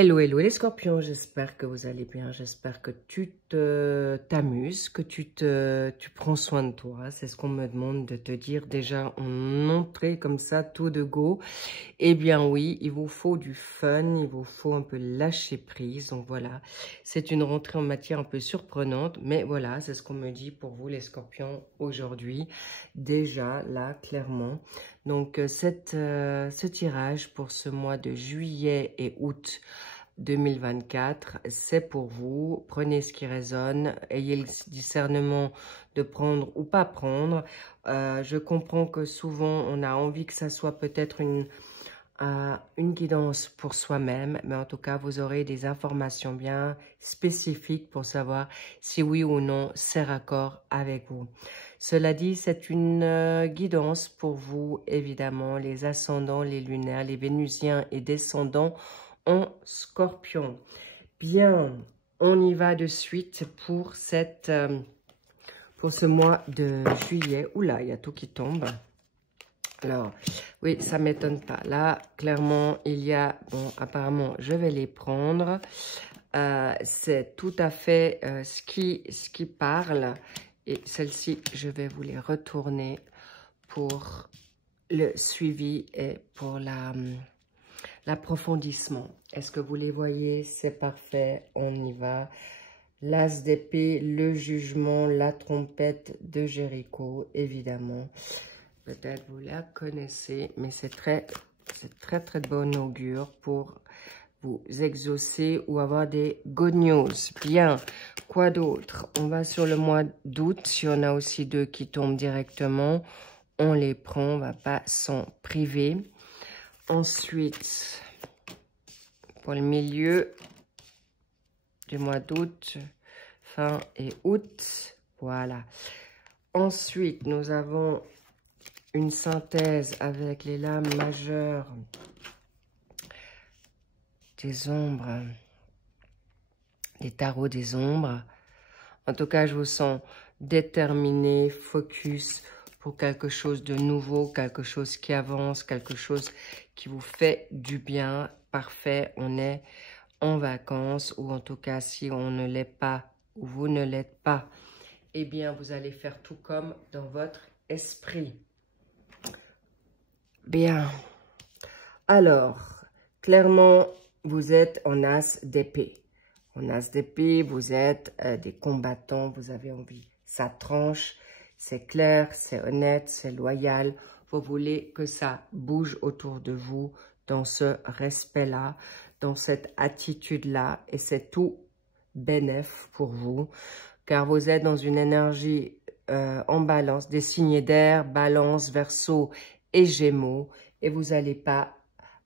Hello, hello les scorpions, j'espère que vous allez bien, j'espère que tu t'amuses, que tu prends soin de toi. C'est ce qu'on me demande de te dire déjà en entrée comme ça, tout de go. Eh bien oui, il vous faut du fun, il vous faut un peu lâcher prise. Donc voilà, c'est une rentrée en matière un peu surprenante, mais voilà, c'est ce qu'on me dit pour vous les scorpions aujourd'hui. Déjà là, clairement. Donc ce tirage pour ce mois de juillet et août 2024, c'est pour vous. Prenez ce qui résonne, ayez le discernement de prendre ou pas prendre. Je comprends que souvent on a envie que ça soit peut-être une guidance pour soi-même, mais en tout cas vous aurez des informations bien spécifiques pour savoir si oui ou non c'est raccord avec vous. Cela dit, c'est une guidance pour vous, évidemment, les ascendants, les lunaires, les vénusiens et descendants en scorpion. Bien, on y va de suite pour ce mois de juillet. Oula, il y a tout qui tombe. Alors, oui, ça ne m'étonne pas. Là, clairement, il y a... Bon, apparemment, je vais les prendre. C'est tout à fait ce qui parle. Et celles-ci, je vais vous les retourner pour le suivi et pour l'approfondissement. Est-ce que vous les voyez? C'est parfait, on y va. L'as d'épée, le jugement, la trompette de Jéricho, évidemment. Peut-être vous la connaissez, mais c'est très de bon augure pour vous exaucer ou avoir des good news. Bien, quoi d'autre? On va sur le mois d'août. Si on a aussi deux qui tombent directement, on les prend, on ne va pas s'en priver. Ensuite, pour le milieu du mois d'août, fin et août, voilà. Ensuite, nous avons une synthèse avec les lames majeures des ombres, des tarots des ombres. En tout cas, je vous sens déterminé, focus pour quelque chose de nouveau, quelque chose qui avance, quelque chose qui vous fait du bien. Parfait, on est en vacances, ou en tout cas, si on ne l'est pas, ou vous ne l'êtes pas, eh bien, vous allez faire tout comme dans votre esprit. Bien. Alors, clairement, vous êtes en as d'épée. En as d'épée, vous êtes des combattants, vous avez envie. Ça tranche, c'est clair, c'est honnête, c'est loyal. Vous voulez que ça bouge autour de vous dans ce respect-là, dans cette attitude-là. Et c'est tout bénef pour vous, car vous êtes dans une énergie en balance, des signes d'air, balance, verseau et gémeaux. Et vous n'allez pas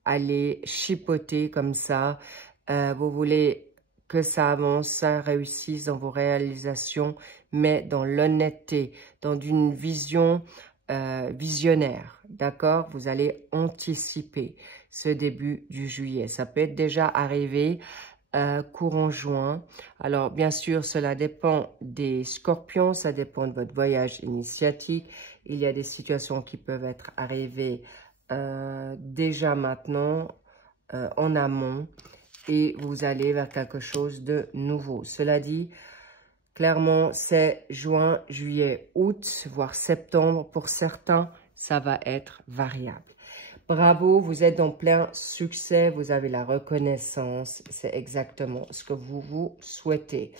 aller chipoter comme ça. Vous voulez que ça avance, ça réussisse dans vos réalisations, mais dans l'honnêteté, dans une vision visionnaire, d'accord? Vous allez anticiper ce début du juillet. Ça peut être déjà arrivé courant juin. Alors, bien sûr, cela dépend des scorpions, ça dépend de votre voyage initiatique. Il y a des situations qui peuvent être arrivées déjà maintenant, en amont, et vous allez vers quelque chose de nouveau. Cela dit, clairement, c'est juin, juillet, août, voire septembre. Pour certains, ça va être variable. Bravo, vous êtes en plein succès, vous avez la reconnaissance. C'est exactement ce que vous vous souhaitez.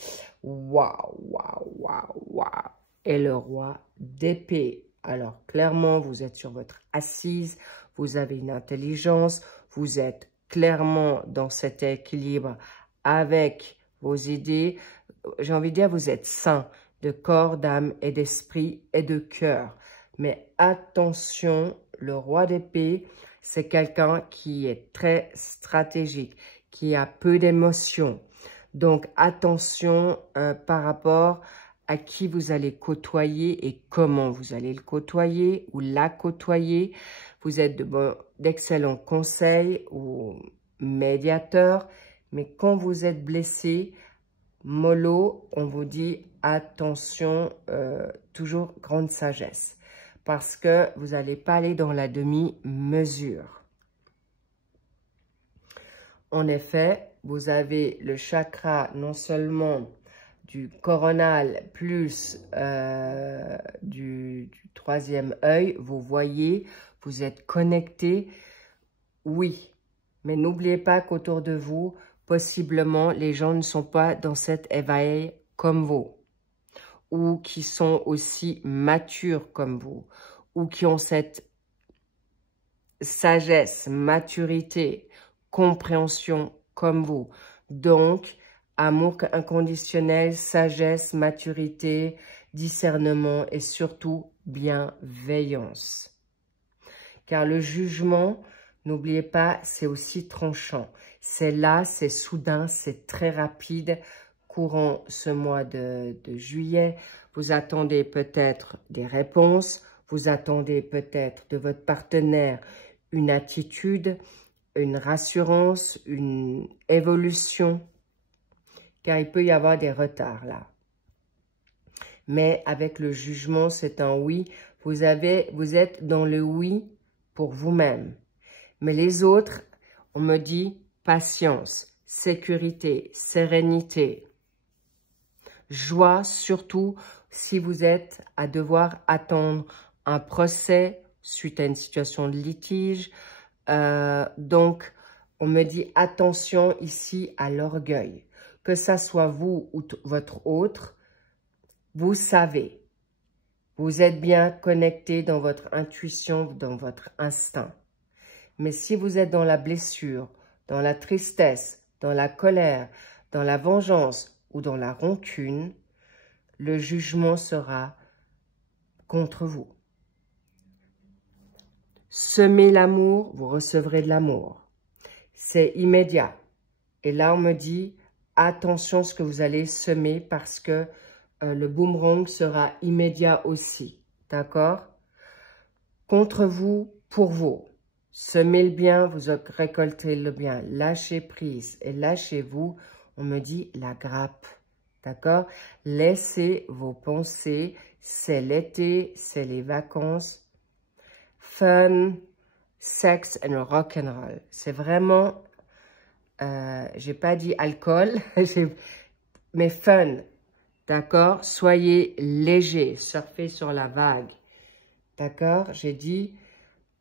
Waouh, waouh, waouh, waouh. Et le roi d'épée. Alors, clairement, vous êtes sur votre assise, vous avez une intelligence, vous êtes clairement dans cet équilibre avec vos idées. J'ai envie de dire, vous êtes sain de corps, d'âme et d'esprit et de cœur. Mais attention, le roi d'épée, c'est quelqu'un qui est très stratégique, qui a peu d'émotions. Donc, attention par rapport à qui vous allez côtoyer et comment vous allez le côtoyer ou la côtoyer. Vous êtes d'excellents conseils ou médiateurs, mais quand vous êtes blessé, mollo, on vous dit attention, toujours grande sagesse, parce que vous n'allez pas aller dans la demi-mesure. En effet, vous avez le chakra non seulement du coronal plus du troisième œil, vous voyez, vous êtes connecté, oui. Mais n'oubliez pas qu'autour de vous, possiblement, les gens ne sont pas dans cet éveil comme vous, ou qui sont aussi matures comme vous, ou qui ont cette sagesse, maturité, compréhension comme vous. Donc, amour inconditionnel, sagesse, maturité, discernement et surtout bienveillance. Car le jugement, n'oubliez pas, c'est aussi tranchant. C'est là, c'est soudain, c'est très rapide. Courant ce mois de juillet, vous attendez peut-être des réponses, vous attendez peut-être de votre partenaire une attitude, une rassurance, une évolution, car il peut y avoir des retards là. Mais avec le jugement, c'est un oui. Vous êtes dans le oui pour vous-même. Mais les autres, on me dit patience, sécurité, sérénité, joie, surtout si vous êtes à devoir attendre un procès suite à une situation de litige. Donc, on me dit attention ici à l'orgueil. Que ça soit vous ou votre autre, vous savez. Vous êtes bien connecté dans votre intuition, dans votre instinct. Mais si vous êtes dans la blessure, dans la tristesse, dans la colère, dans la vengeance ou dans la rancune, le jugement sera contre vous. Semez l'amour, vous recevrez de l'amour. C'est immédiat. Et là, on me dit, attention à ce que vous allez semer parce que le boomerang sera immédiat aussi. D'accord? Contre vous, pour vous. Semez le bien, vous récoltez le bien. Lâchez prise et lâchez-vous. On me dit la grappe. D'accord? Laissez vos pensées. C'est l'été, c'est les vacances. Fun, sex and rock'n'roll. C'est vraiment, j'ai pas dit alcool, mais fun. D'accord? Soyez léger, surfez sur la vague. D'accord? J'ai dit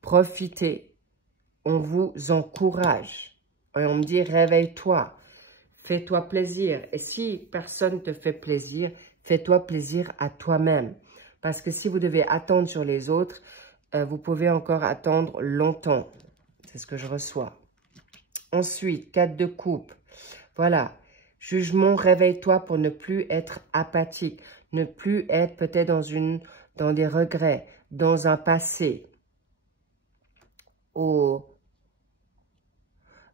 profitez. On vous encourage. Et on me dit réveille-toi. Fais-toi plaisir. Et si personne ne te fait plaisir, fais-toi plaisir à toi-même. Parce que si vous devez attendre sur les autres, vous pouvez encore attendre longtemps. C'est ce que je reçois. Ensuite, 4 de coupe. Voilà. Jugement, réveille-toi pour ne plus être apathique. Ne plus être peut-être dans des regrets, dans un passé.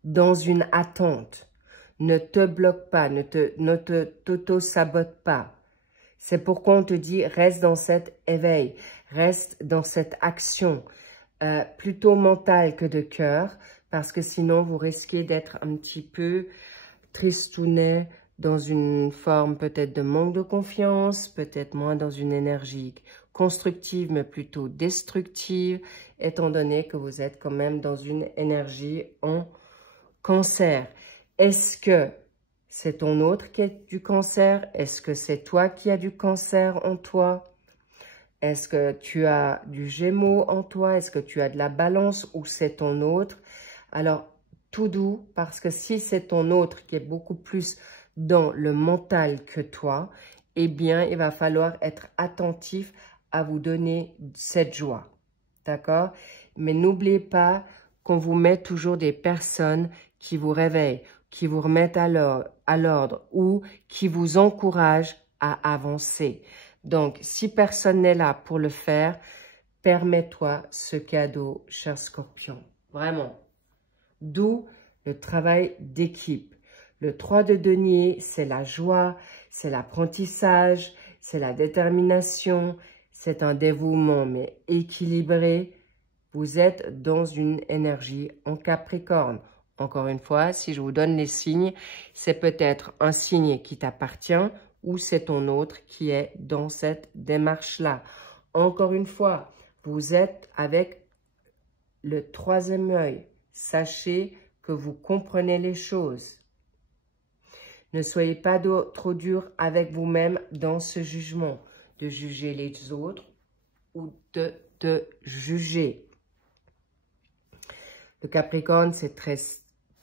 Dans une attente. Ne te bloque pas, ne t'auto-sabote pas. C'est pourquoi on te dit, reste dans cet éveil, reste dans cette action, plutôt mentale que de cœur, parce que sinon vous risquez d'être un petit peu tristounet, dans une forme peut-être de manque de confiance, peut-être moins dans une énergie constructive, mais plutôt destructive, étant donné que vous êtes quand même dans une énergie en cancer. Est-ce que c'est ton autre qui a du cancer? Est-ce que c'est toi qui as du cancer en toi? Est-ce que tu as du Gémeaux en toi? Est-ce que tu as de la Balance ou c'est ton autre? Alors, tout doux, parce que si c'est ton autre qui est beaucoup plus dans le mental que toi, eh bien, il va falloir être attentif à vous donner cette joie. D'accord? Mais n'oubliez pas qu'on vous met toujours des personnes qui vous réveillent, qui vous remettent à l'ordre ou qui vous encouragent à avancer. Donc, si personne n'est là pour le faire, permets-toi ce cadeau, cher Scorpion. Vraiment. D'où le travail d'équipe. Le 3 de denier, c'est la joie, c'est l'apprentissage, c'est la détermination, c'est un dévouement, mais équilibré. Vous êtes dans une énergie en Capricorne. Encore une fois, si je vous donne les signes, c'est peut-être un signe qui t'appartient ou c'est ton autre qui est dans cette démarche-là. Encore une fois, vous êtes avec le troisième œil. Sachez que vous comprenez les choses. Ne soyez pas trop dur avec vous-même dans ce jugement, de juger les autres ou de te juger. Le Capricorne, c'est très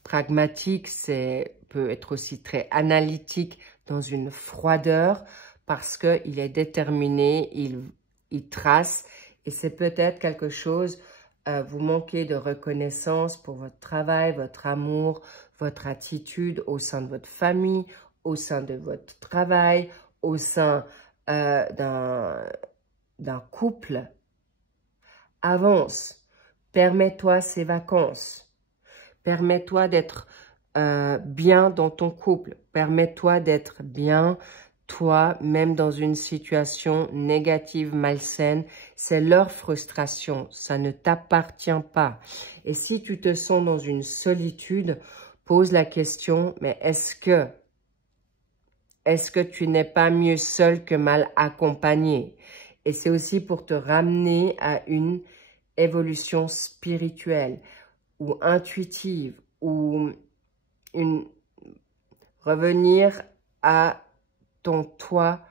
pragmatique, peut être aussi très analytique dans une froideur parce qu'il est déterminé, il trace et c'est peut-être quelque chose, vous manquez de reconnaissance pour votre travail, votre amour, votre attitude au sein de votre famille, au sein de votre travail, au sein d'un couple. Avance, permets-toi ces vacances, permets-toi d'être bien dans ton couple, permets-toi d'être bien toi, même dans une situation négative, malsaine. C'est leur frustration, ça ne t'appartient pas. Et si tu te sens dans une solitude, pose la question, mais est-ce que tu n'es pas mieux seul que mal accompagné? Et c'est aussi pour te ramener à une évolution spirituelle ou intuitive ou revenir à ton toi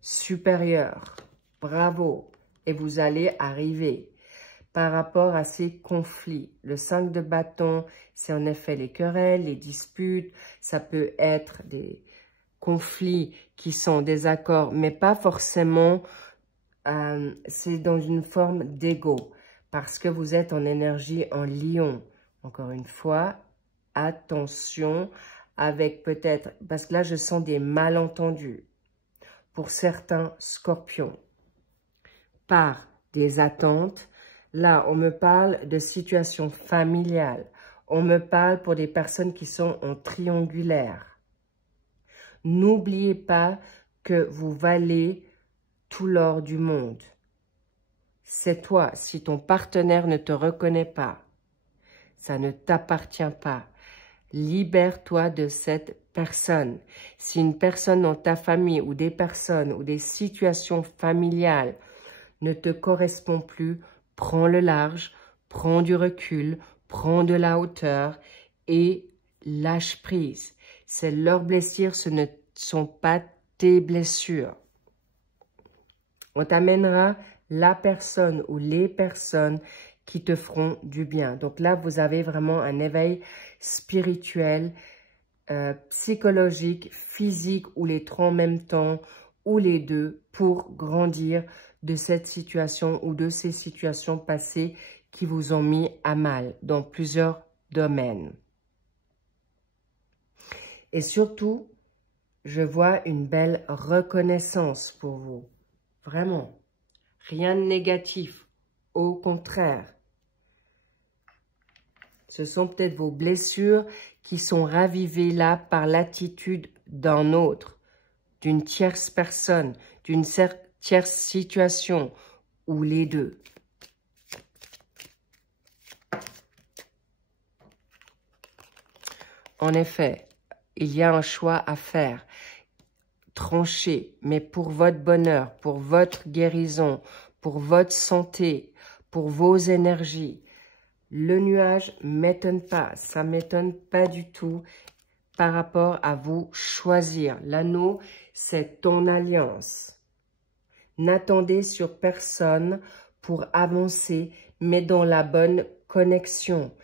supérieur. Bravo. Et vous allez arriver. Par rapport à ces conflits, le 5 de bâton, c'est en effet les querelles, les disputes. Ça peut être des conflits qui sont des accords, mais pas forcément, c'est dans une forme d'ego. Parce que vous êtes en énergie en lion. Encore une fois, attention avec peut-être, parce que là je sens des malentendus pour certains scorpions, par des attentes. Là, on me parle de situation familiale. On me parle pour des personnes qui sont en triangulaire. N'oubliez pas que vous valez tout l'or du monde. C'est toi, si ton partenaire ne te reconnaît pas, ça ne t'appartient pas. Libère-toi de cette personne. Si une personne dans ta famille ou des personnes ou des situations familiales ne te correspond plus, prends le large, prends du recul, prends de la hauteur et lâche prise. C'est leurs blessures, ce ne sont pas tes blessures. On t'amènera la personne ou les personnes qui te feront du bien. Donc là, vous avez vraiment un éveil spirituel, psychologique, physique ou les trois en même temps ou les deux pour grandir de cette situation ou de ces situations passées qui vous ont mis à mal dans plusieurs domaines. Et surtout, je vois une belle reconnaissance pour vous. Vraiment. Rien de négatif. Au contraire. Ce sont peut-être vos blessures qui sont ravivées là par l'attitude d'un autre, d'une tierce personne, d'une tierce situation, ou les deux. En effet, il y a un choix à faire. Tranchez, mais pour votre bonheur, pour votre guérison, pour votre santé, pour vos énergies. Le nuage m'étonne pas, ça m'étonne pas du tout par rapport à vous choisir. L'anneau, c'est ton alliance. N'attendez sur personne pour avancer, mais dans la bonne connexion.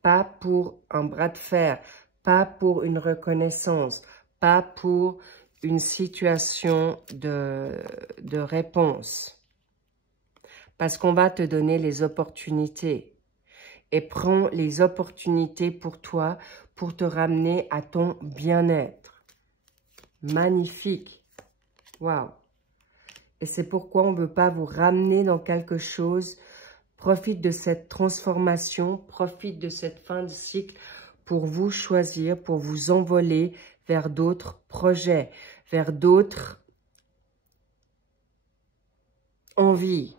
Pas pour un bras de fer, pas pour une reconnaissance, pas pour une situation de réponse. Parce qu'on va te donner les opportunités. Et prends les opportunités pour toi, pour te ramener à ton bien-être. Magnifique. Waouh. Et c'est pourquoi on ne veut pas vous ramener dans quelque chose. Profite de cette transformation, profite de cette fin de cycle pour vous choisir, pour vous envoler vers d'autres projets, vers d'autres envies.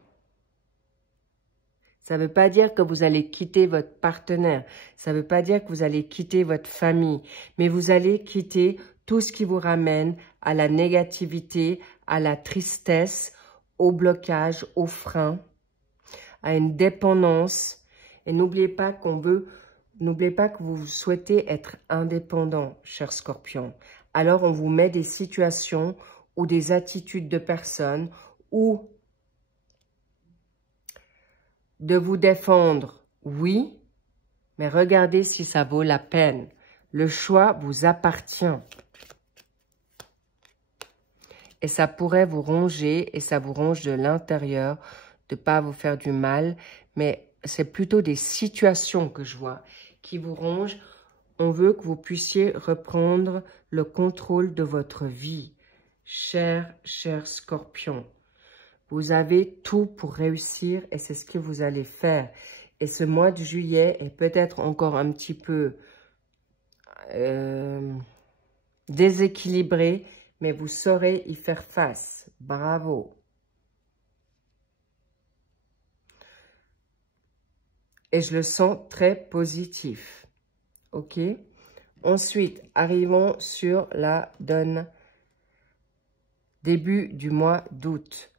Ça ne veut pas dire que vous allez quitter votre partenaire. Ça ne veut pas dire que vous allez quitter votre famille. Mais vous allez quitter tout ce qui vous ramène à la négativité, à la tristesse, au blocage, au frein, à une dépendance. Et n'oubliez pas que vous souhaitez être indépendant, cher Scorpion. alors on vous met des situations ou des attitudes de personnes ou de vous défendre, oui, mais regardez si ça vaut la peine. Le choix vous appartient. Et ça pourrait vous ronger, et ça vous ronge de l'intérieur, de ne pas vous faire du mal, mais c'est plutôt des situations que je vois qui vous rongent. On veut que vous puissiez reprendre le contrôle de votre vie. Cher Scorpion, vous avez tout pour réussir et c'est ce que vous allez faire. Et ce mois de juillet est peut-être encore un petit peu déséquilibré, mais vous saurez y faire face. Bravo. Et je le sens très positif. OK? Ensuite, arrivons sur la donne début du mois d'août.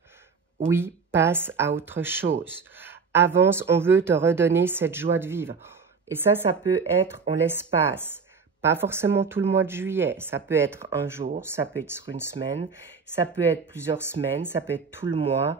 Oui, passe à autre chose. Avance, on veut te redonner cette joie de vivre. Et ça peut être en l'espace. Pas forcément tout le mois de juillet. Ça peut être un jour, ça peut être sur une semaine, ça peut être plusieurs semaines, ça peut être tout le mois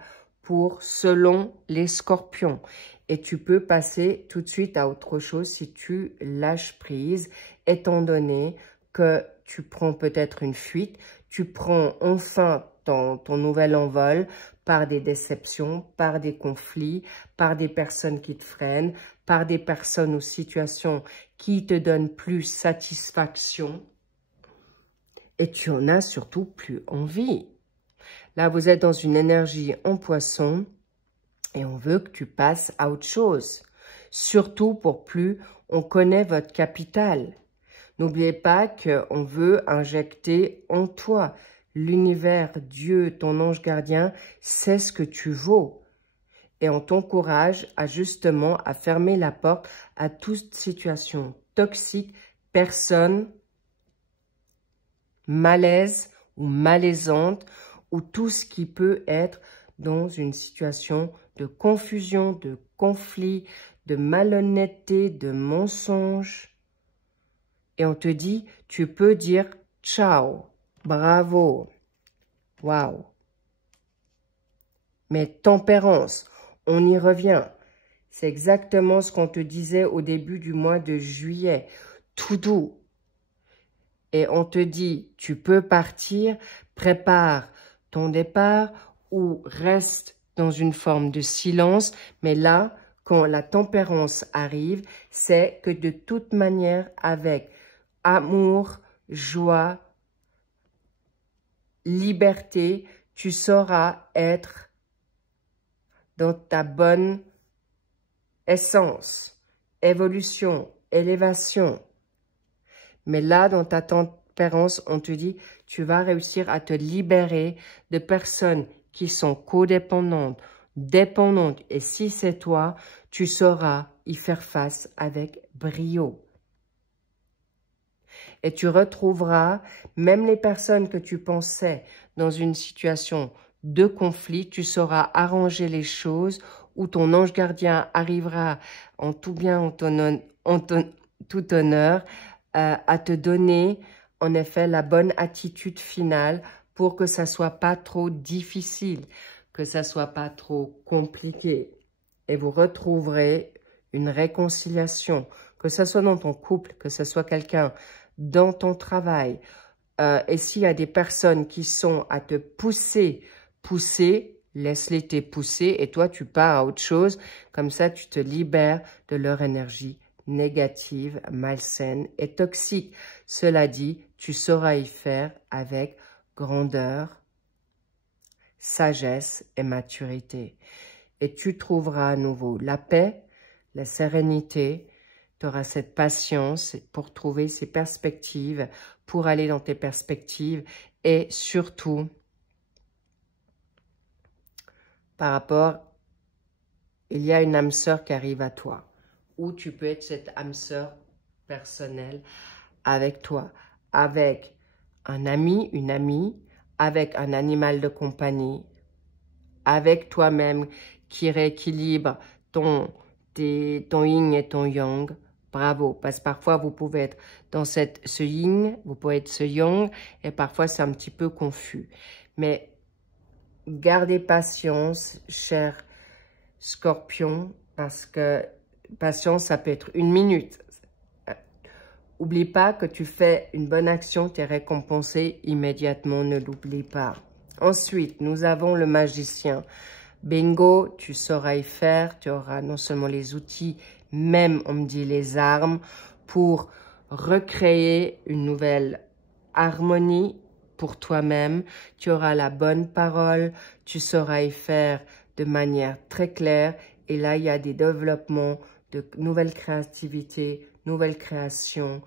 selon les scorpions. Et tu peux passer tout de suite à autre chose si tu lâches prise, étant donné que tu prends peut-être une fuite, tu prends enfin ton nouvel envol par des déceptions, par des conflits, par des personnes qui te freinent, par des personnes ou situations qui te donnent plus satisfaction et tu en as surtout plus envie. Là, vous êtes dans une énergie en poisson et on veut que tu passes à autre chose. Surtout pour plus, on connaît votre capital. N'oubliez pas qu'on veut injecter en toi l'univers, Dieu, ton ange gardien, c'est ce que tu vaux. Et on t'encourage à justement à fermer la porte à toute situation toxique, personne malaise ou malaisante ou tout ce qui peut être dans une situation de confusion, de conflit, de malhonnêteté, de mensonge. Et on te dit, tu peux dire ciao, bravo, waouh. Mais tempérance, on y revient. C'est exactement ce qu'on te disait au début du mois de juillet. Tout doux. Et on te dit, tu peux partir, prépare ton départ ou reste dans une forme de silence. Mais là, quand la tempérance arrive, c'est que de toute manière, avec amour, joie, liberté, tu sauras être dans ta bonne essence, évolution, élévation. Mais là, dans ta tempérance, on te dit, tu vas réussir à te libérer de personnes qui sont codépendantes, dépendantes. Et si c'est toi, tu sauras y faire face avec brio. Et tu retrouveras même les personnes que tu pensais dans une situation de conflit, tu sauras arranger les choses où ton ange gardien arrivera en tout bien, en tout honneur, à te donner en effet la bonne attitude finale pour que ça soit pas trop difficile, que ça soit pas trop compliqué. Et vous retrouverez une réconciliation, que ce soit dans ton couple, que ce soit quelqu'un dans ton travail. Et s'il y a des personnes qui sont à te pousser, laisse-les te pousser et toi tu pars à autre chose. Comme ça tu te libères de leur énergie négative, malsaine et toxique. Cela dit, tu sauras y faire avec grandeur, sagesse et maturité. Et tu trouveras à nouveau la paix, la sérénité. Tu auras cette patience pour trouver ces perspectives, pour aller dans tes perspectives et surtout par rapport, il y a une âme sœur qui arrive à toi ou tu peux être cette âme sœur personnelle avec toi, avec un ami, une amie, avec un animal de compagnie, avec toi-même qui rééquilibre ton yin et ton yang, Bravo, parce que parfois vous pouvez être dans ce yin, vous pouvez être ce yang, et parfois c'est un petit peu confus. Mais gardez patience, cher Scorpion, parce que patience, ça peut être 1 minute. Oublie pas que tu fais une bonne action, tu es récompensé immédiatement, ne l'oublie pas. Ensuite, nous avons le magicien. Bingo, tu sauras y faire, tu auras non seulement les outils, même, on me dit, les armes, pour recréer une nouvelle harmonie pour toi-même. Tu auras la bonne parole, tu sauras y faire de manière très claire. Et là, il y a des développements de nouvelles créativités, nouvelles créations,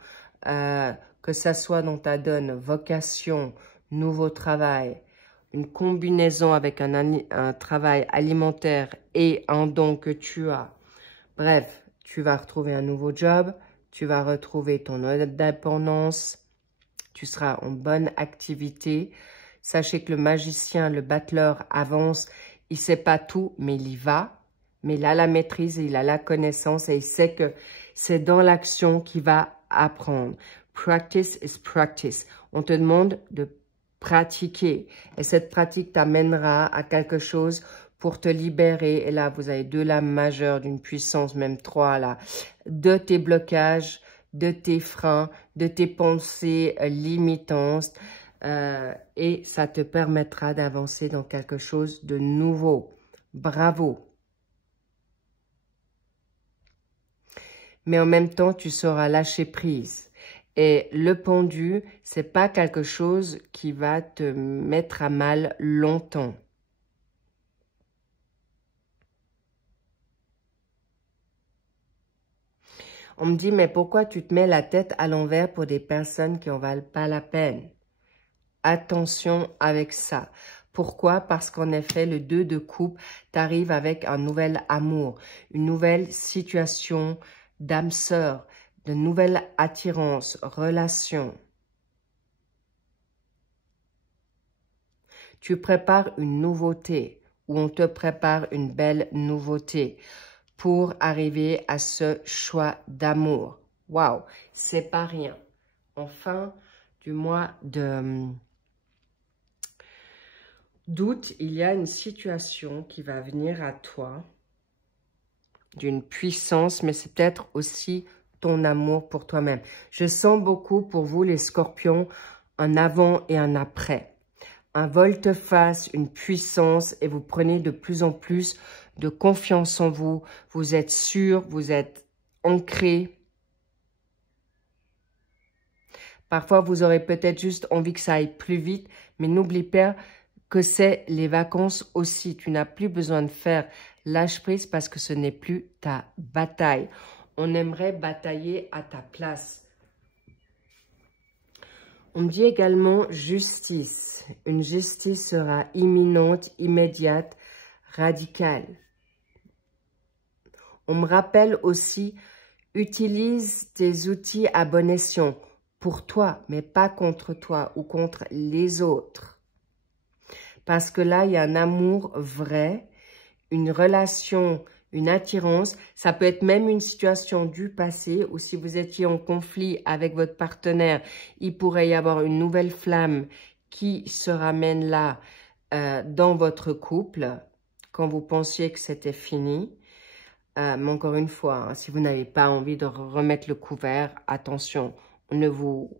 que ça soit dans ta donne, vocation, nouveau travail, une combinaison avec un travail alimentaire et un don que tu as. Bref, tu vas retrouver un nouveau job, tu vas retrouver ton indépendance, tu seras en bonne activité. Sachez que le magicien, le battleur avance, il ne sait pas tout, mais il y va. Mais il a la maîtrise, il a la connaissance et il sait que c'est dans l'action qu'il va apprendre. Practice is practice. On te demande de pratiquer. Et cette pratique t'amènera à quelque chose pour te libérer. Et là, vous avez 2 lames majeures d'une puissance, même 3 là, de tes blocages, de tes freins, de tes pensées limitantes. Et ça te permettra d'avancer dans quelque chose de nouveau. Bravo! Mais en même temps, tu sauras lâcher prise. Et le pendu, c'est pas quelque chose qui va te mettre à mal longtemps. On me dit, mais pourquoi tu te mets la tête à l'envers pour des personnes qui en valent pas la peine? Attention avec ça. Pourquoi? Parce qu'en effet, le 2 de coupe t'arrive avec un nouvel amour, une nouvelle situation d'âme sœur, de nouvelles attirances, relations. Tu prépares une nouveauté ou on te prépare une belle nouveauté pour arriver à ce choix d'amour. Waouh, c'est pas rien. En fin du mois d'août, il y a une situation qui va venir à toi d'une puissance, mais c'est peut-être aussi ton amour pour toi-même. Je sens beaucoup pour vous, les scorpions, un avant et un après. Un volte-face, une puissance, et vous prenez de plus en plus de confiance en vous. Vous êtes sûr, vous êtes ancré. Parfois, vous aurez peut-être juste envie que ça aille plus vite, mais n'oublie pas que c'est les vacances aussi. Tu n'as plus besoin de faire lâche prise parce que ce n'est plus ta bataille. On aimerait batailler à ta place. On dit également justice. Une justice sera imminente, immédiate, radicale. On me rappelle aussi, utilise tes outils à bon escient pour toi, mais pas contre toi ou contre les autres. Parce que là, il y a un amour vrai, une relation, une attirance. Ça peut être même une situation du passé ou si vous étiez en conflit avec votre partenaire, il pourrait y avoir une nouvelle flamme qui se ramène là dans votre couple quand vous pensiez que c'était fini. Mais encore une fois, hein, si vous n'avez pas envie de remettre le couvert, attention, on vous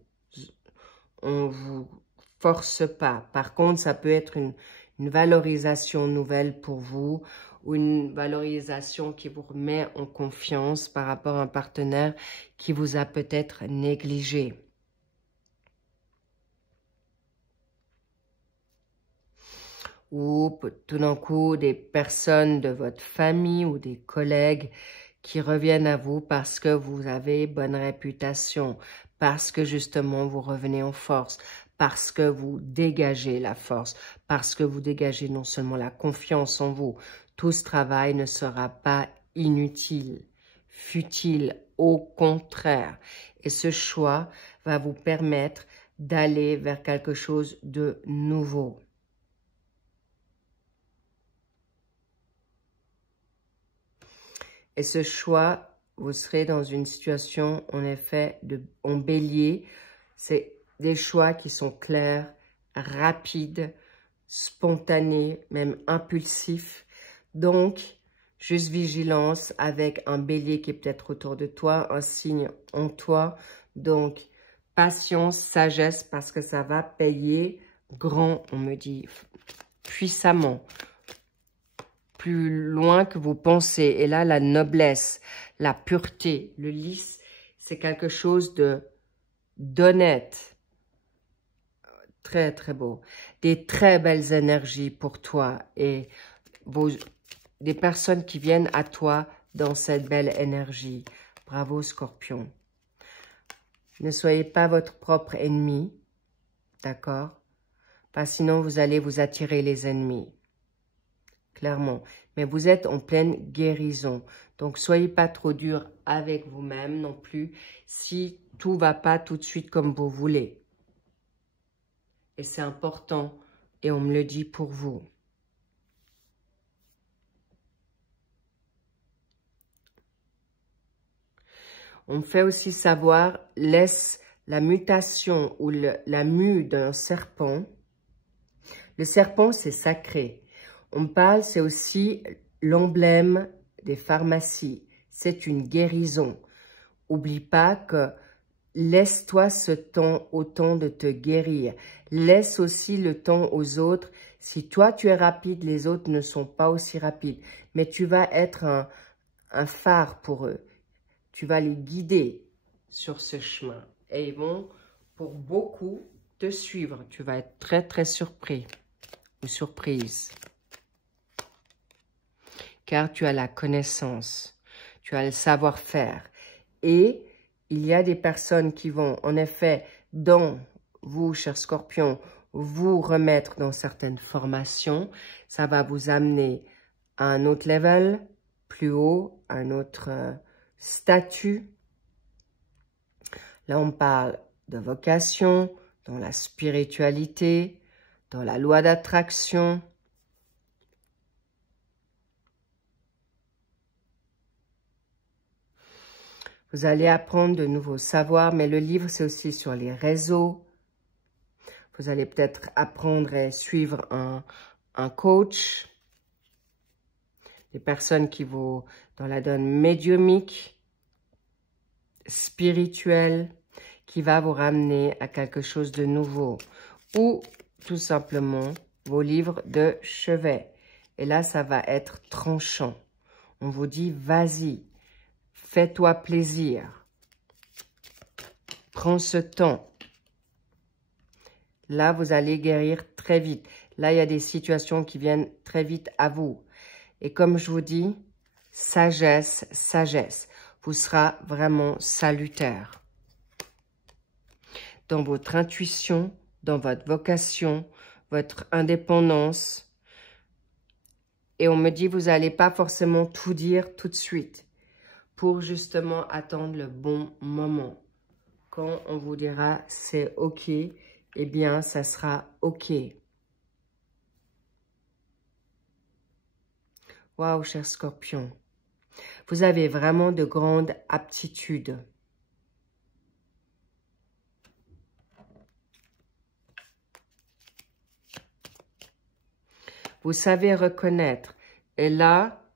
force pas. Par contre, ça peut être une valorisation nouvelle pour vous ou une valorisation qui vous remet en confiance par rapport à un partenaire qui vous a peut-être négligé. Ou tout d'un coup, des personnes de votre famille ou des collègues qui reviennent à vous parce que vous avez bonne réputation, parce que justement vous revenez en force, parce que vous dégagez la force, parce que vous dégagez non seulement la confiance en vous. Tout ce travail ne sera pas inutile, futile, au contraire. Et ce choix va vous permettre d'aller vers quelque chose de nouveau. Et ce choix vous serez dans une situation, en effet, en bélier. C'est des choix qui sont clairs, rapides, spontanés, même impulsifs. Donc, juste vigilance avec un bélier qui est peut-être autour de toi, un signe en toi. Donc, patience, sagesse, parce que ça va payer grand, on me dit, puissamment, plus loin que vous pensez. Et là, la noblesse, la pureté, le lys, c'est quelque chose d'honnête. Très, très beau. Des très belles énergies pour toi et des personnes qui viennent à toi dans cette belle énergie. Bravo, Scorpion. Ne soyez pas votre propre ennemi, d'accord? Parce que sinon, vous allez vous attirer les ennemis. Clairement. Mais vous êtes en pleine guérison. Donc, soyez pas trop dur avec vous-même non plus si tout ne va pas tout de suite comme vous voulez. Et c'est important et on me le dit pour vous. On me fait aussi savoir, laisse la mutation ou la mue d'un serpent. Le serpent, c'est sacré. On me parle, c'est aussi l'emblème des pharmacies. C'est une guérison. Oublie pas que laisse-toi ce temps au temps de te guérir. Laisse aussi le temps aux autres. Si toi, tu es rapide, les autres ne sont pas aussi rapides. Mais tu vas être un phare pour eux. Tu vas les guider sur ce chemin. Et ils vont, pour beaucoup, te suivre. Tu vas être très, très surpris ou surprise. Car tu as la connaissance. Tu as le savoir-faire. Et il y a des personnes qui vont, en effet, dans vous, chers scorpions, vous remettre dans certaines formations. Ça va vous amener à un autre level, plus haut, un autre statut. Là, on parle de vocation, dans la spiritualité, dans la loi d'attraction. Vous allez apprendre de nouveaux savoirs, mais le livre, c'est aussi sur les réseaux. Vous allez peut-être apprendre et suivre un coach. Des personnes qui vont dans la donne médiumique, spirituelle, qui va vous ramener à quelque chose de nouveau. Ou tout simplement vos livres de chevet. Et là, ça va être tranchant. On vous dit, vas-y, fais-toi plaisir. Prends ce temps. Là, vous allez guérir très vite. Là, il y a des situations qui viennent très vite à vous. Et comme je vous dis, sagesse, sagesse, vous sera vraiment salutaire. Dans votre intuition, dans votre vocation, votre indépendance. Et on me dit, vous n'allez pas forcément tout dire tout de suite pour justement attendre le bon moment. Quand on vous dira c'est OK, eh bien, ça sera OK. Waouh, cher Scorpion. Vous avez vraiment de grandes aptitudes. Vous savez reconnaître. Et là,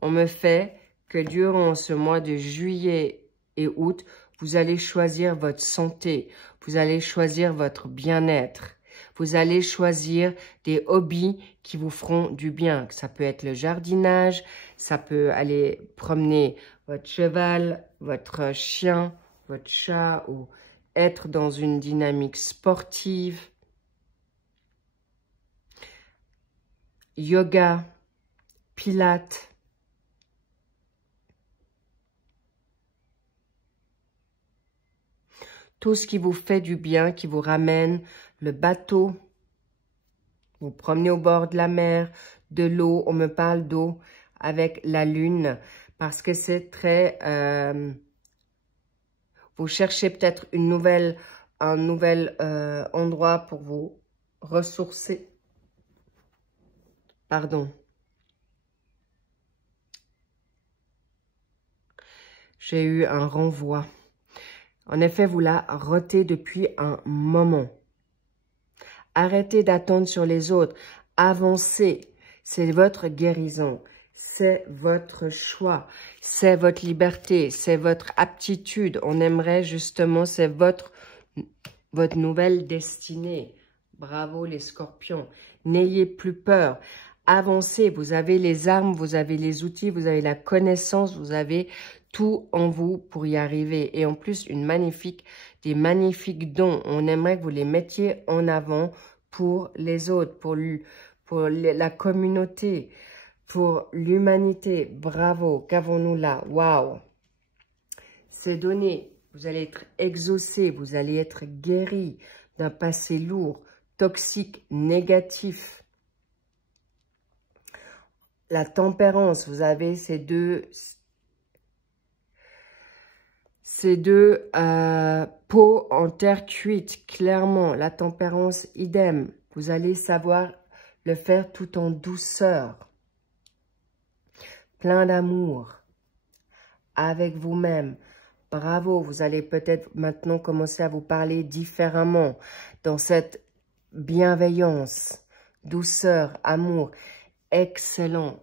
on me fait que durant ce mois de juillet et août, vous allez choisir votre santé. Vous allez choisir votre bien-être. Vous allez choisir des hobbies qui vous feront du bien. Ça peut être le jardinage, ça peut aller promener votre cheval, votre chien, votre chat ou être dans une dynamique sportive. Yoga, pilates. Tout ce qui vous fait du bien, qui vous ramène le bateau. Vous promenez au bord de la mer, de l'eau. On me parle d'eau avec la lune parce que c'est très... vous cherchez peut-être un nouvel endroit pour vous ressourcer. Pardon. j'ai eu un renvoi. En effet, vous la rotez depuis un moment. Arrêtez d'attendre sur les autres. Avancez. C'est votre guérison. C'est votre choix. C'est votre liberté. C'est votre aptitude. On aimerait justement, c'est votre nouvelle destinée. Bravo les scorpions. N'ayez plus peur. Avancez. Vous avez les armes, vous avez les outils, vous avez la connaissance, vous avez tout en vous pour y arriver. Et en plus, des magnifiques dons. On aimerait que vous les mettiez en avant pour les autres, pour la communauté, pour l'humanité. Bravo, qu'avons-nous là? Waouh! C'est donné. Vous allez être exaucé, vous allez être guéri d'un passé lourd, toxique, négatif. La tempérance, vous avez ces deux peaux en terre cuite, clairement. La tempérance, idem. Vous allez savoir le faire tout en douceur. Plein d'amour. Avec vous-même. Bravo, vous allez peut-être maintenant commencer à vous parler différemment. Dans cette bienveillance, douceur, amour. Excellent,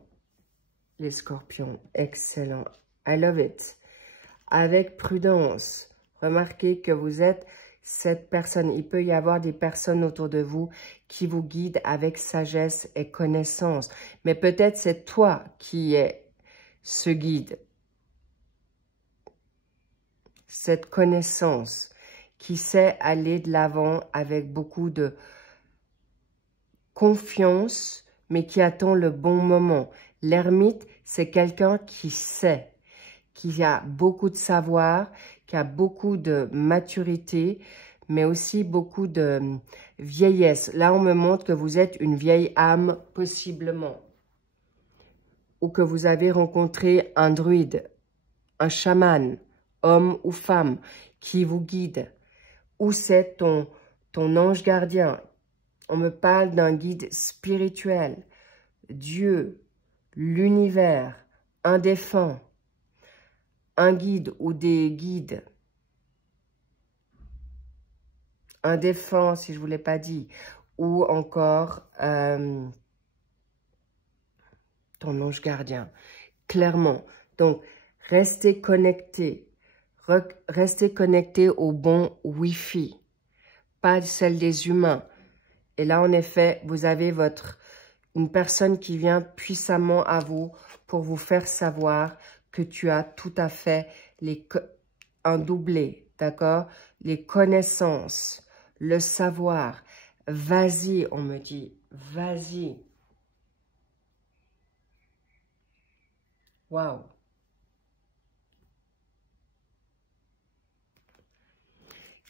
les scorpions. Excellent. I love it. Avec prudence, remarquez que vous êtes cette personne. Il peut y avoir des personnes autour de vous qui vous guident avec sagesse et connaissance. Mais peut-être c'est toi qui es ce guide. Cette connaissance qui sait aller de l'avant avec beaucoup de confiance, mais qui attend le bon moment. L'ermite, c'est quelqu'un qui sait, qui a beaucoup de savoir, qui a beaucoup de maturité, mais aussi beaucoup de vieillesse. Là, on me montre que vous êtes une vieille âme, possiblement. Ou que vous avez rencontré un druide, un chaman, homme ou femme, qui vous guide. Ou c'est ton ange gardien. On me parle d'un guide spirituel. Dieu, l'univers, un défunt, un guide ou des guides. Un défunt, si je ne vous l'ai pas dit. Ou encore ton ange gardien. Clairement. Donc, restez connectés. Restez connectés au bon Wi-Fi. Pas celle des humains. Et là, en effet, vous avez une personne qui vient puissamment à vous pour vous faire savoir que tu as tout à fait un doublé, d'accord? Les connaissances, le savoir. Vas-y, on me dit, vas-y. Waouh!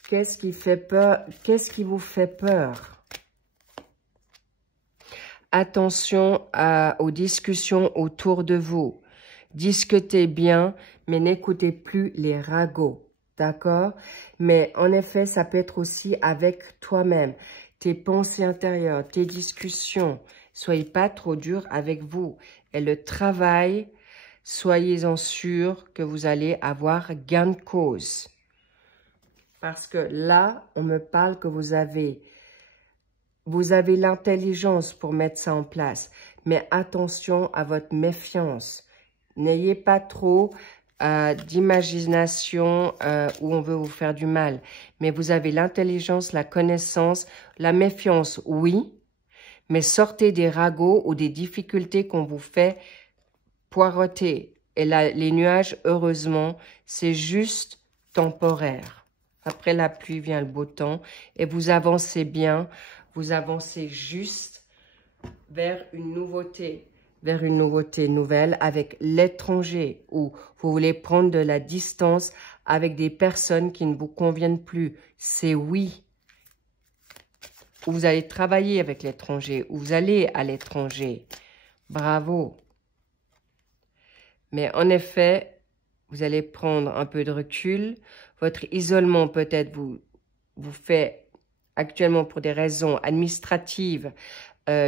Qu'est-ce qui fait peur? Qu'est-ce qui vous fait peur? Attention aux discussions autour de vous. Discutez bien, mais n'écoutez plus les ragots, d'accord? Mais en effet, ça peut être aussi avec toi-même, tes pensées intérieures, tes discussions. Soyez pas trop dur avec vous. Et le travail, soyez-en sûr que vous allez avoir gain de cause. Parce que là, on me parle que vous avez l'intelligence pour mettre ça en place. Mais attention à votre méfiance. N'ayez pas trop d'imagination où on veut vous faire du mal. Mais vous avez l'intelligence, la connaissance, la méfiance, oui. Mais sortez des ragots ou des difficultés qu'on vous fait poireauter. Et là, les nuages, heureusement, c'est juste temporaire. Après la pluie vient le beau temps et vous avancez bien, vous avancez juste vers une nouveauté nouvelle avec l'étranger où vous voulez prendre de la distance avec des personnes qui ne vous conviennent plus. C'est oui. Ou vous allez travailler avec l'étranger, ou vous allez à l'étranger. Bravo. Mais en effet, vous allez prendre un peu de recul. Votre isolement peut-être vous fait actuellement pour des raisons administratives,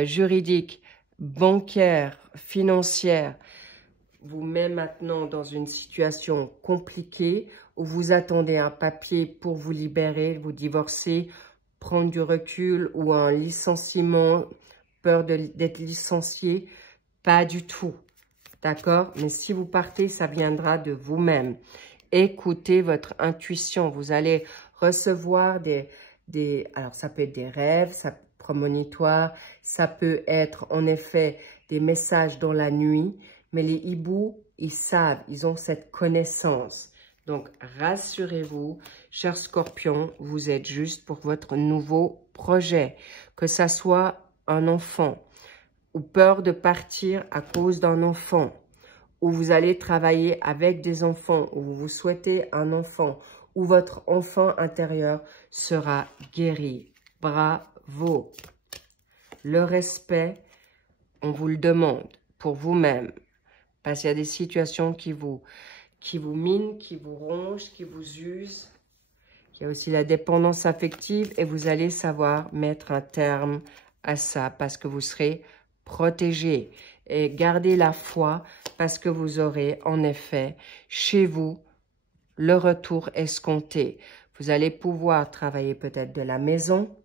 juridiques, bancaires, financières. vous met maintenant dans une situation compliquée où vous attendez un papier pour vous libérer, vous divorcer, prendre du recul ou un licenciement, peur d'être licencié, pas du tout, d'accord? Mais si vous partez, ça viendra de vous-même. Écoutez votre intuition, vous allez recevoir alors ça peut être des rêves, ça prémonitoires, ça peut être en effet des messages dans la nuit, mais les hiboux, ils savent, ils ont cette connaissance. Donc, rassurez-vous, chers scorpions, vous êtes juste pour votre nouveau projet. Que ça soit un enfant, ou peur de partir à cause d'un enfant, ou vous allez travailler avec des enfants, ou vous souhaitez un enfant, ou votre enfant intérieur sera guéri. Bravo! Le respect, on vous le demande pour vous-même. Parce qu'il y a des situations qui vous minent, qui vous rongent, qui vous usent. Il y a aussi la dépendance affective et vous allez savoir mettre un terme à ça parce que vous serez protégé. Et gardez la foi parce que vous aurez en effet chez vous le retour escompté. Vous allez pouvoir travailler peut-être de la maison.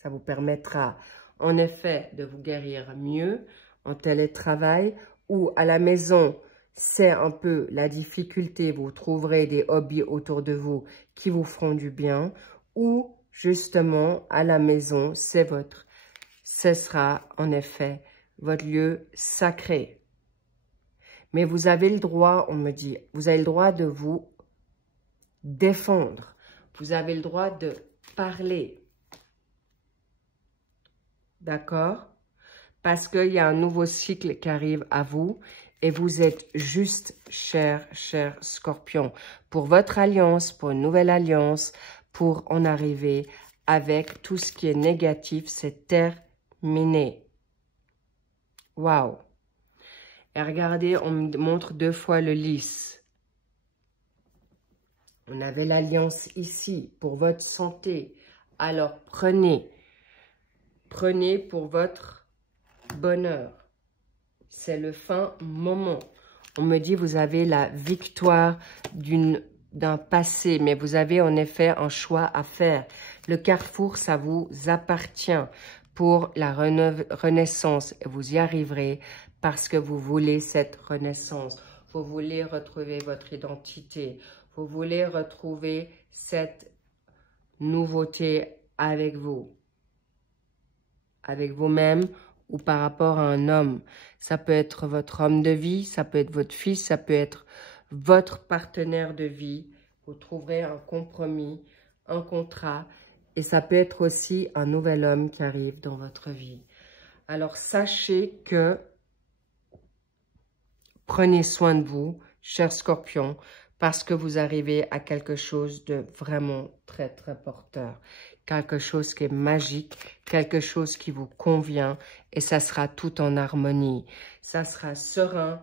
Ça vous permettra en effet de vous guérir mieux en télétravail ou à la maison. C'est un peu la difficulté. Vous trouverez des hobbies autour de vous qui vous feront du bien. Ou justement à la maison, ce sera en effet votre lieu sacré. Mais vous avez le droit, on me dit, vous avez le droit de vous défendre. Vous avez le droit de parler. D'accord? Parce qu'il y a un nouveau cycle qui arrive à vous et vous êtes juste, cher Scorpion, pour votre alliance, pour une nouvelle alliance, pour en arriver avec tout ce qui est négatif, c'est terminé. Waouh! Et regardez, on me montre 2 fois le lys. On avait l'alliance ici pour votre santé. Alors prenez pour votre bonheur. C'est le fin moment. On me dit vous avez la victoire d'un passé, mais vous avez en effet un choix à faire. Le carrefour, ça vous appartient pour la renaissance. Et vous y arriverez parce que vous voulez cette renaissance. Vous voulez retrouver votre identité. Vous voulez retrouver cette nouveauté avec vous. Avec vous-même ou par rapport à un homme. Ça peut être votre homme de vie, ça peut être votre fils, ça peut être votre partenaire de vie. Vous trouverez un compromis, un contrat. Et ça peut être aussi un nouvel homme qui arrive dans votre vie. Alors, sachez que prenez soin de vous, chers scorpions, parce que vous arrivez à quelque chose de vraiment très, très porteur. Quelque chose qui est magique, quelque chose qui vous convient et ça sera tout en harmonie. Ça sera serein,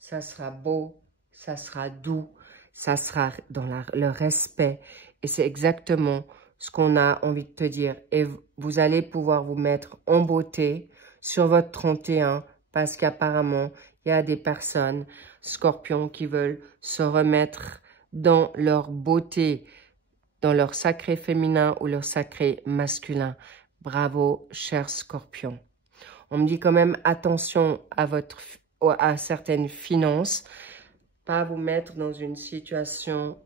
ça sera beau, ça sera doux, ça sera dans le respect et c'est exactement ce qu'on a envie de te dire. Et vous allez pouvoir vous mettre en beauté sur votre 31 parce qu'apparemment, il y a des personnes, scorpions, qui veulent se remettre dans leur beauté, dans leur sacré féminin ou leur sacré masculin. Bravo, cher Scorpion. On me dit quand même attention à certaines finances, pas vous mettre dans une situation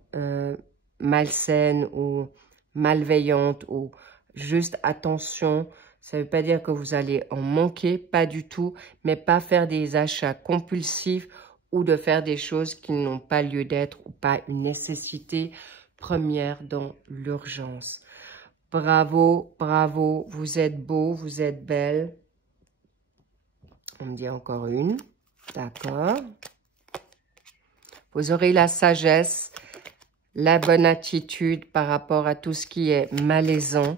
malsaine ou malveillante ou juste attention. Ça ne veut pas dire que vous allez en manquer, pas du tout, mais pas faire des achats compulsifs ou de faire des choses qui n'ont pas lieu d'être ou pas une nécessité première dans l'urgence. Bravo, bravo, vous êtes beau, vous êtes belle. On me dit encore une, d'accord. Vous aurez la sagesse, la bonne attitude par rapport à tout ce qui est malaisant,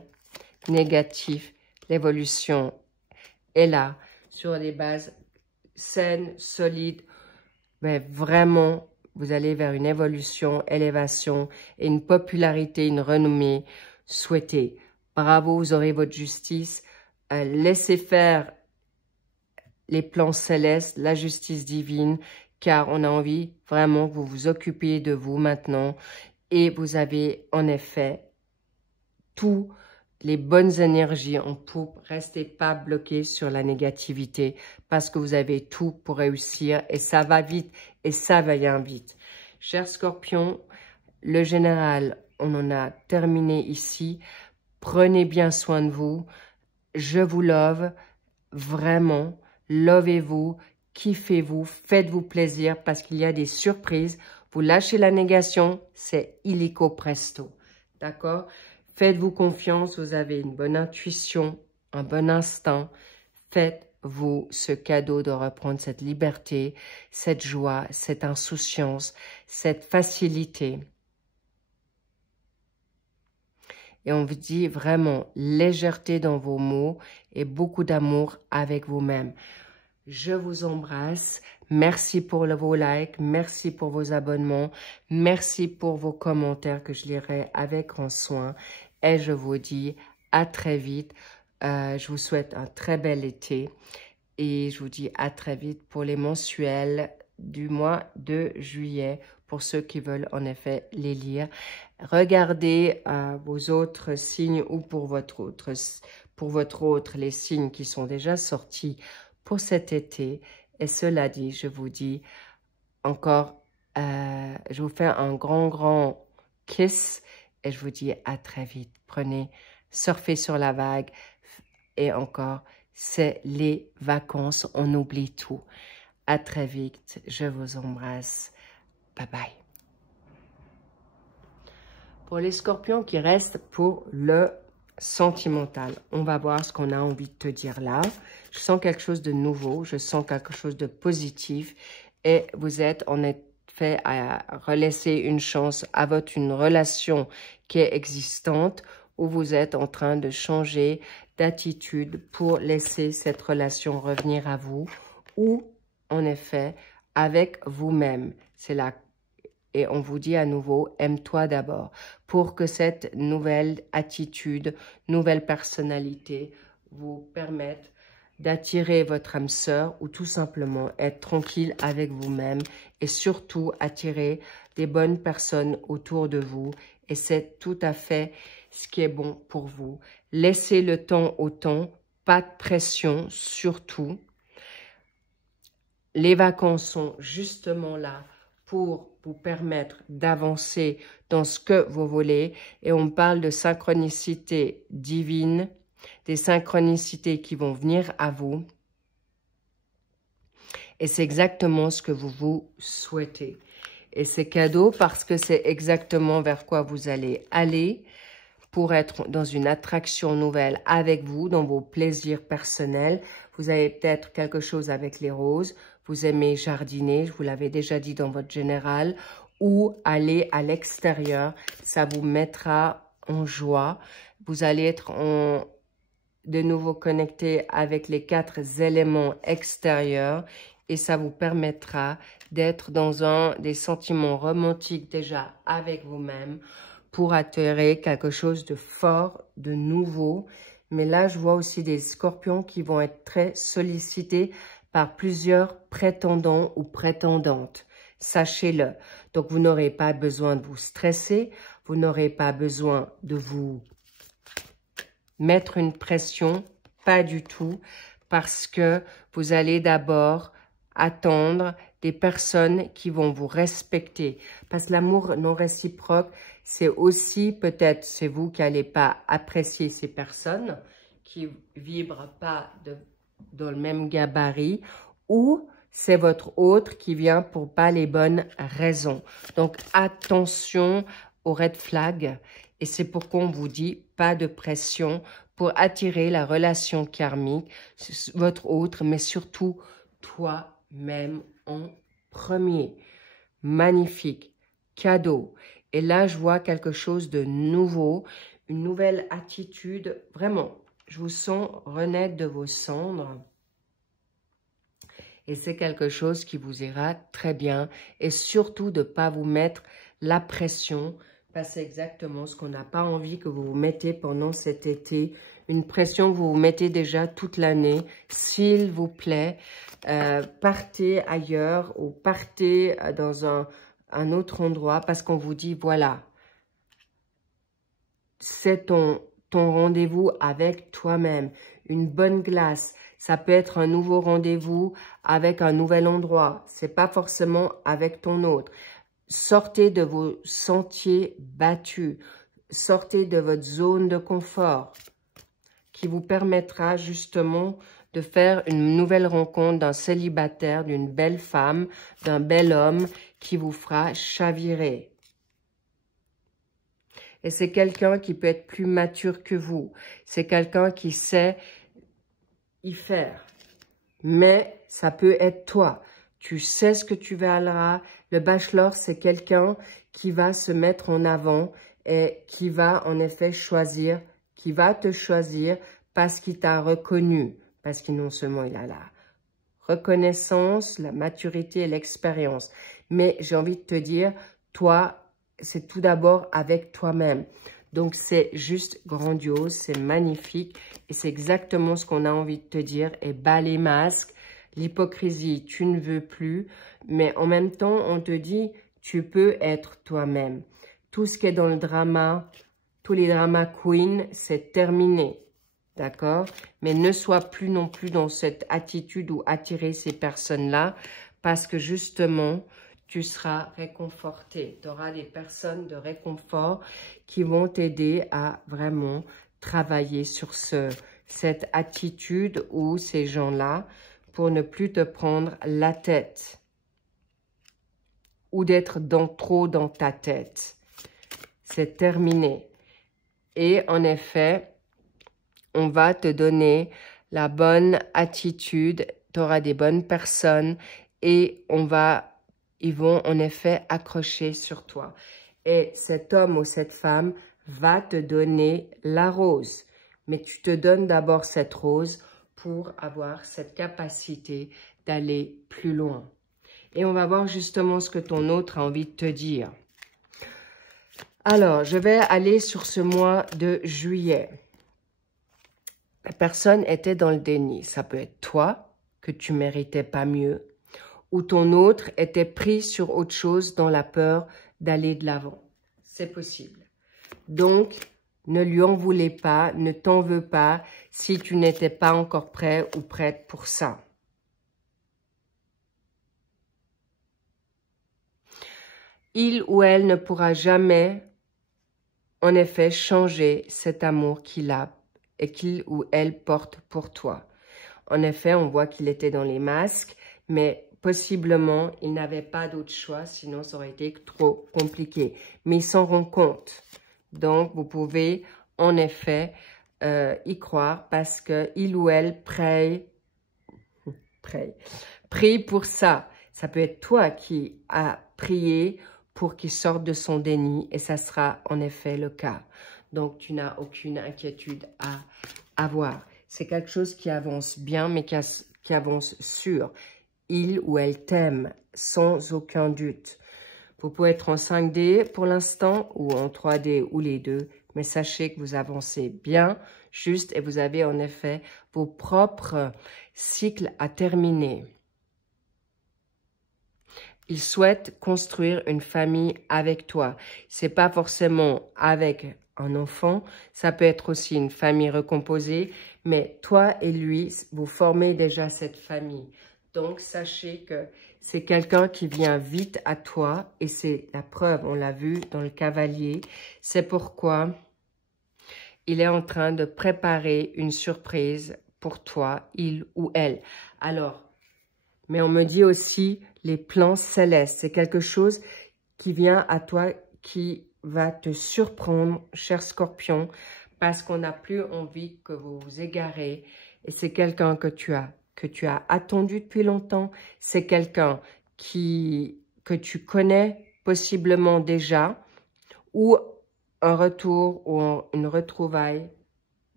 négatif. L'évolution est là, sur des bases saines, solides, mais vraiment, vous allez vers une évolution, élévation et une popularité, une renommée souhaitée. Bravo, vous aurez votre justice. Laissez faire les plans célestes, la justice divine car on a envie vraiment que vous vous occupiez de vous maintenant et vous avez en effet toutes les bonnes énergies en poupe. Restez pas bloqué sur la négativité parce que vous avez tout pour réussir et ça va vite et ça va bien vite. Chers scorpions, le général, on en a terminé ici. Prenez bien soin de vous. Je vous love, vraiment. Lovez-vous, kiffez-vous, faites-vous plaisir parce qu'il y a des surprises. Vous lâchez la négation, c'est illico presto. D'accord? Faites-vous confiance, vous avez une bonne intuition, un bon instinct. Faites-vous ce cadeau de reprendre cette liberté, cette joie, cette insouciance, cette facilité. Et on vous dit vraiment légèreté dans vos mots et beaucoup d'amour avec vous-même. Je vous embrasse. Merci pour vos likes. Merci pour vos abonnements. Merci pour vos commentaires que je lirai avec grand soin. Et je vous dis à très vite. Je vous souhaite un très bel été. Et je vous dis à très vite pour les mensuels du mois de juillet. Pour ceux qui veulent en effet les lire. Regardez vos autres signes ou pour votre autre, les signes qui sont déjà sortis pour cet été. Et cela dit, je vous dis encore, je vous fais un grand kiss et je vous dis à très vite. Surfez sur la vague et encore, c'est les vacances, on oublie tout. À très vite, je vous embrasse. Bye bye. Pour les scorpions qui restent pour le sentimental, on va voir ce qu'on a envie de te dire là. Je sens quelque chose de nouveau, je sens quelque chose de positif et vous êtes en effet à relaisser une chance à une relation qui est existante où vous êtes en train de changer d'attitude pour laisser cette relation revenir à vous ou en effet avec vous-même. C'est la Et on vous dit à nouveau, aime-toi d'abord, pour que cette nouvelle attitude, nouvelle personnalité vous permette d'attirer votre âme sœur ou tout simplement être tranquille avec vous-même et surtout attirer des bonnes personnes autour de vous. Et c'est tout à fait ce qui est bon pour vous. Laissez le temps au temps, pas de pression surtout. Les vacances sont justement là pour vous permettre d'avancer dans ce que vous voulez. Et on parle de synchronicité divine, des synchronicités qui vont venir à vous. Et c'est exactement ce que vous vous souhaitez. Et c'est cadeau parce que c'est exactement vers quoi vous allez aller pour être dans une attraction nouvelle avec vous, dans vos plaisirs personnels. Vous avez peut-être quelque chose avec les roses. Vous aimez jardiner, je vous l'avais déjà dit dans votre général, ou aller à l'extérieur, ça vous mettra en joie. Vous allez être de nouveau connecté avec les 4 éléments extérieurs et ça vous permettra d'être dans des sentiments romantiques déjà avec vous-même pour attirer quelque chose de fort, de nouveau. Mais là, je vois aussi des scorpions qui vont être très sollicités par plusieurs prétendants ou prétendantes. Sachez-le. Donc, vous n'aurez pas besoin de vous stresser. Vous n'aurez pas besoin de vous mettre une pression. Pas du tout. Parce que vous allez d'abord attendre des personnes qui vont vous respecter. Parce que l'amour non réciproque, c'est aussi peut-être, c'est vous qui n'allez pas apprécier ces personnes qui vibrent pas dans le même gabarit ou c'est votre autre qui vient pour pas les bonnes raisons. Donc, attention aux red flags et c'est pourquoi on vous dit pas de pression pour attirer la relation karmique, votre autre, mais surtout toi-même en premier. Magnifique, cadeau. Et là, je vois quelque chose de nouveau, une nouvelle attitude. Vraiment, je vous sens renaître de vos cendres. Et c'est quelque chose qui vous ira très bien. Et surtout de ne pas vous mettre la pression c'est exactement ce qu'on n'a pas envie que vous vous mettez pendant cet été. Une pression que vous vous mettez déjà toute l'année. S'il vous plaît, partez ailleurs ou partez dans un autre endroit parce qu'on vous dit, voilà, c'est ton rendez-vous avec toi-même. Une bonne glace. Ça peut être un nouveau rendez-vous avec un nouvel endroit. C'est pas forcément avec ton autre. Sortez de vos sentiers battus. Sortez de votre zone de confort qui vous permettra justement de faire une nouvelle rencontre d'un célibataire, d'une belle femme, d'un bel homme qui vous fera chavirer. Et c'est quelqu'un qui peut être plus mature que vous. C'est quelqu'un qui sait y faire. Mais ça peut être toi. Tu sais ce que tu verras. Le bachelor, c'est quelqu'un qui va se mettre en avant et qui va en effet choisir, qui va te choisir parce qu'il t'a reconnu. Parce que non seulement il a la reconnaissance, la maturité et l'expérience. Mais j'ai envie de te dire, toi, c'est tout d'abord avec toi-même. Donc, c'est juste grandiose, c'est magnifique et c'est exactement ce qu'on a envie de te dire. Et bas les masques, l'hypocrisie, tu ne veux plus. Mais en même temps, on te dit, tu peux être toi-même. Tout ce qui est dans le drama, tous les dramas queen, c'est terminé. D'accord? Mais ne sois plus non plus dans cette attitude ou attirer ces personnes-là parce que justement, tu seras réconforté. Tu auras des personnes de réconfort qui vont t'aider à vraiment travailler sur cette attitude ou ces gens-là pour ne plus te prendre la tête ou d'être trop dans ta tête. C'est terminé. Et en effet, on va te donner la bonne attitude, tu auras des bonnes personnes et ils vont en effet accrocher sur toi. Et cet homme ou cette femme va te donner la rose. Mais tu te donnes d'abord cette rose pour avoir cette capacité d'aller plus loin. Et on va voir justement ce que ton autre a envie de te dire. Alors, je vais aller sur ce mois de juillet. La personne était dans le déni. Ça peut être toi, que tu méritais pas mieux, ou ton autre était pris sur autre chose dans la peur d'aller de l'avant. C'est possible. Donc, ne lui en voulez pas, ne t'en veux pas si tu n'étais pas encore prêt ou prête pour ça. Il ou elle ne pourra jamais, en effet, changer cet amour qu'il a et qu'il ou elle porte pour toi. En effet, on voit qu'il était dans les masques, mais possiblement, il n'avait pas d'autre choix, sinon ça aurait été trop compliqué. Mais il s'en rend compte. Donc, vous pouvez en effet y croire parce qu'il ou elle prie pour ça. Ça peut être toi qui as prié pour qu'il sorte de son déni et ça sera en effet le cas. Donc, tu n'as aucune inquiétude à avoir. C'est quelque chose qui avance bien, mais qui avance sûr. Il ou elle t'aime sans aucun doute. Vous pouvez être en 5D pour l'instant ou en 3D ou les deux, mais sachez que vous avancez bien, juste, et vous avez en effet vos propres cycles à terminer. Il souhaite construire une famille avec toi. C'est pas forcément avec un enfant, ça peut être aussi une famille recomposée, mais toi et lui, vous formez déjà cette famille. Donc, sachez que c'est quelqu'un qui vient vite à toi et c'est la preuve, on l'a vu dans le cavalier. C'est pourquoi il est en train de préparer une surprise pour toi, il ou elle. Alors, mais on me dit aussi les plans célestes. C'est quelque chose qui vient à toi, qui va te surprendre, cher Scorpion, parce qu'on n'a plus envie que vous vous égarez. Et c'est quelqu'un que tu as attendu depuis longtemps. C'est quelqu'un que tu connais possiblement déjà, ou un retour ou une retrouvaille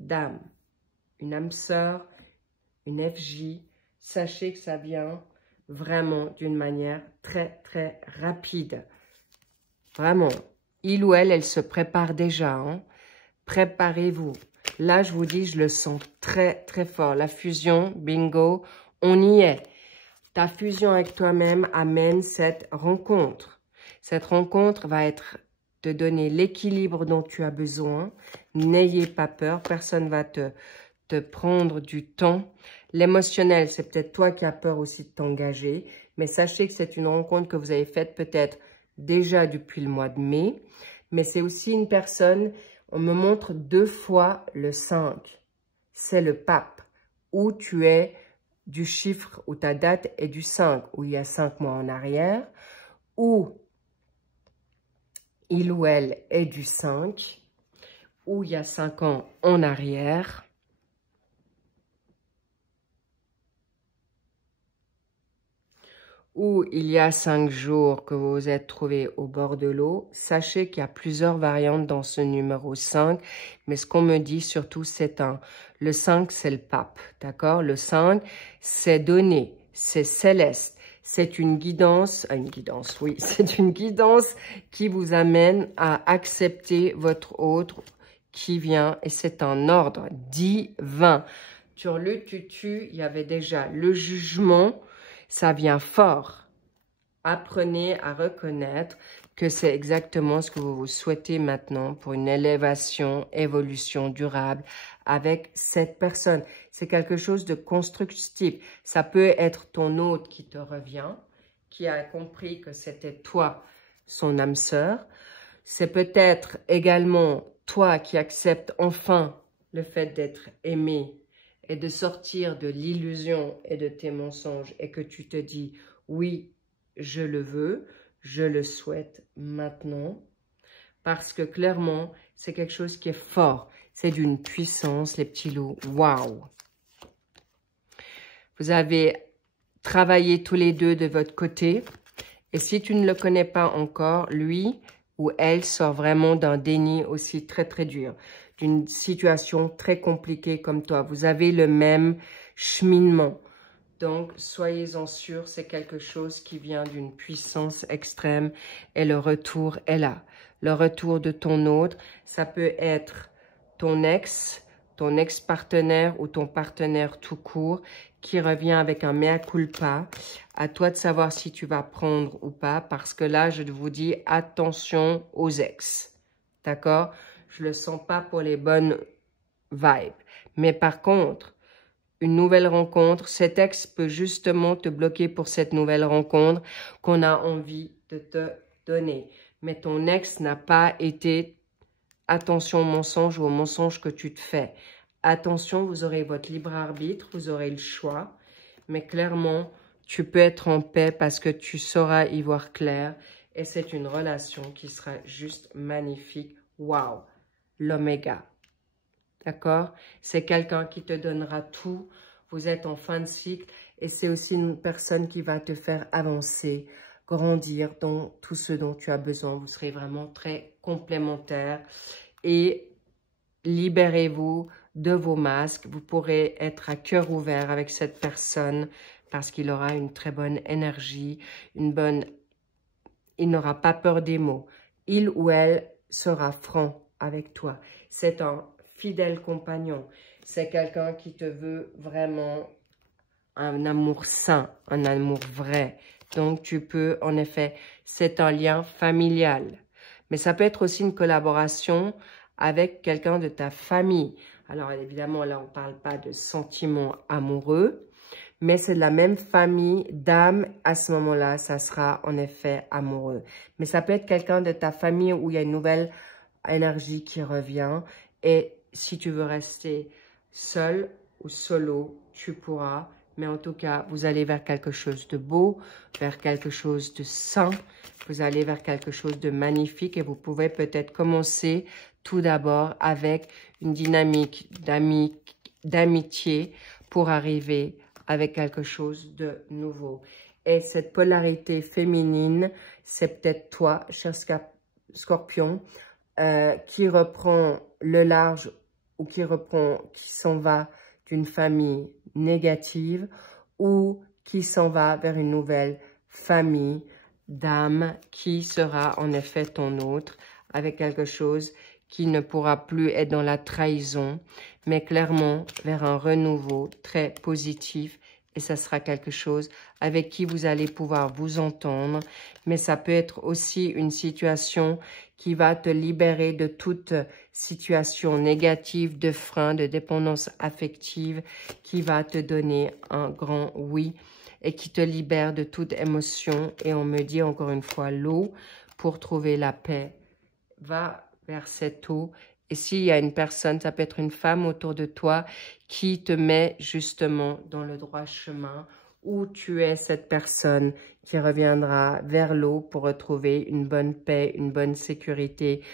d'âme. Une âme sœur, une FJ. Sachez que ça vient vraiment d'une manière très, très rapide. Vraiment, Il ou elle se prépare déjà. Hein. Préparez-vous. Là, je vous dis, je le sens très, très fort. La fusion, bingo, on y est. Ta fusion avec toi-même amène cette rencontre. Cette rencontre va te donner l'équilibre dont tu as besoin. N'ayez pas peur, personne ne va te prendre du temps. L'émotionnel, c'est peut-être toi qui as peur aussi de t'engager, mais sachez que c'est une rencontre que vous avez faite peut-être déjà depuis le mois de mai, mais c'est aussi une personne, on me montre 2 fois le 5, c'est le pape, où tu es du chiffre, où ta date est du 5, où il y a 5 mois en arrière, où il ou elle est du 5, où il y a 5 ans en arrière, où il y a 5 jours que vous vous êtes trouvé au bord de l'eau. Sachez qu'il y a plusieurs variantes dans ce numéro 5, mais ce qu'on me dit surtout, c'est le 5, c'est le pape, d'accord? Le 5, c'est donné, c'est céleste, c'est une guidance, oui, c'est une guidance qui vous amène à accepter votre autre qui vient, et c'est un ordre divin. Sur le tutu, il y avait déjà le jugement. Ça vient fort. Apprenez à reconnaître que c'est exactement ce que vous vous souhaitez maintenant pour une évolution durable avec cette personne. C'est quelque chose de constructif. Ça peut être ton hôte qui te revient, qui a compris que c'était toi, son âme sœur. C'est peut-être également toi qui acceptes enfin le fait d'être aimé et de sortir de l'illusion et de tes mensonges et que tu te dis, oui, je le veux, je le souhaite maintenant, parce que clairement, c'est quelque chose qui est fort, c'est d'une puissance, les petits loups, waouh! Vous avez travaillé tous les deux de votre côté, et si tu ne le connais pas encore, lui ou elle sort vraiment d'un déni aussi très très dur, d'une situation très compliquée comme toi. Vous avez le même cheminement. Donc, soyez-en sûrs, c'est quelque chose qui vient d'une puissance extrême et le retour est là. Le retour de ton autre, ça peut être ton ex-partenaire ou ton partenaire tout court qui revient avec un mea culpa. À toi de savoir si tu vas prendre ou pas, parce que là, je vous dis attention aux ex. D'accord? Je le sens pas pour les bonnes vibes. Mais par contre, une nouvelle rencontre, cet ex peut justement te bloquer pour cette nouvelle rencontre qu'on a envie de te donner. Mais ton ex n'a pas été, attention au mensonge ou au mensonge que tu te fais. Attention, vous aurez votre libre arbitre, vous aurez le choix. Mais clairement, tu peux être en paix parce que tu sauras y voir clair. Et c'est une relation qui sera juste magnifique. Waouh! L'oméga. D'accord? C'est quelqu'un qui te donnera tout. Vous êtes en fin de cycle et c'est aussi une personne qui va te faire avancer, grandir dans tout ce dont tu as besoin. Vous serez vraiment très complémentaires et libérez-vous de vos masques. Vous pourrez être à cœur ouvert avec cette personne parce qu'il aura une très bonne énergie, il n'aura pas peur des mots. Il ou elle sera franc avec toi. C'est un fidèle compagnon. C'est quelqu'un qui te veut vraiment un amour sain, un amour vrai. Donc, tu peux, en effet, c'est un lien familial. Mais ça peut être aussi une collaboration avec quelqu'un de ta famille. Alors, évidemment, là, on ne parle pas de sentiments amoureux, mais c'est de la même famille d'âme. À ce moment-là, ça sera en effet amoureux. Mais ça peut être quelqu'un de ta famille où il y a une nouvelle énergie qui revient. Et si tu veux rester seul ou solo, tu pourras. Mais en tout cas, vous allez vers quelque chose de beau, vers quelque chose de sain. Vous allez vers quelque chose de magnifique et vous pouvez peut-être commencer tout d'abord avec une dynamique d'amitié pour arriver avec quelque chose de nouveau. Et cette polarité féminine, c'est peut-être toi, cher Scorpion, qui reprend le large ou qui s'en va d'une famille négative ou qui s'en va vers une nouvelle famille d'âme qui sera en effet ton autre avec quelque chose qui ne pourra plus être dans la trahison, mais clairement vers un renouveau très positif. Et ça sera quelque chose avec qui vous allez pouvoir vous entendre. Mais ça peut être aussi une situation qui va te libérer de toute situation négative, de frein, de dépendance affective, qui va te donner un grand oui et qui te libère de toute émotion. Et on me dit encore une fois, l'eau, pour trouver la paix, va vers cette eau. Et s'il y a une personne, ça peut être une femme autour de toi qui te met justement dans le droit chemin, où tu es cette personne qui reviendra vers l'eau pour retrouver une bonne paix, une bonne sécurité.